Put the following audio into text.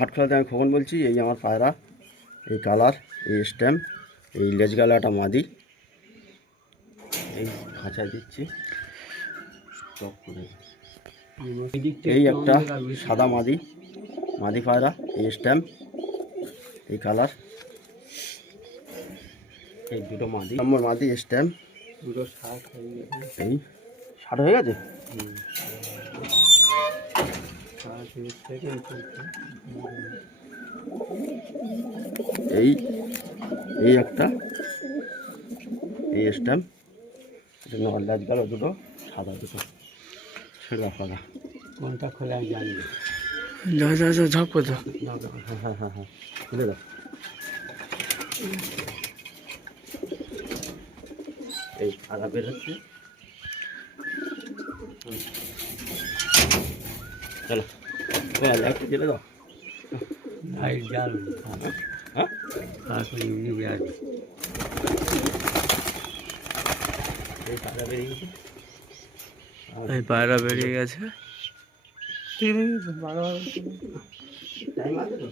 হাটখোলাতে আমি খোকন বলছি। এই আমার পায়রা, এই কালার, এই স্ট্যাম্প, এই লেজ গালাটা মাদি, এই খাঁচায় দিচ্ছি। এই একটা সাদা মাদি, মাদি পায়রা, এই স্ট্যাম্প, এই কালার, এই দুটো মাদি, নম্বর মাদি স্ট্যাম্প, দুটো 60 হয়ে গেছে। এই 60 হয়ে গেছে। এই এই একটা, এই স্ট্যাম্প, লেজ গেল দুটো, সাদা দুটো, সেটা ফাঁকা। কোনটা খোলে আমি জানি না। ঝাপো তো। হ্যাঁ হ্যাঁ হ্যাঁ, খুলে দাও। এই আদা বেরোচ্ছে। চলো লাইটটা জ্বেলে দাও। লাইট জ্বাল। হ্যাঁ এই পায়রা বেরিয়ে গেছে, এই পায়রা বেরিয়ে গেছে। টাইম আছে তো?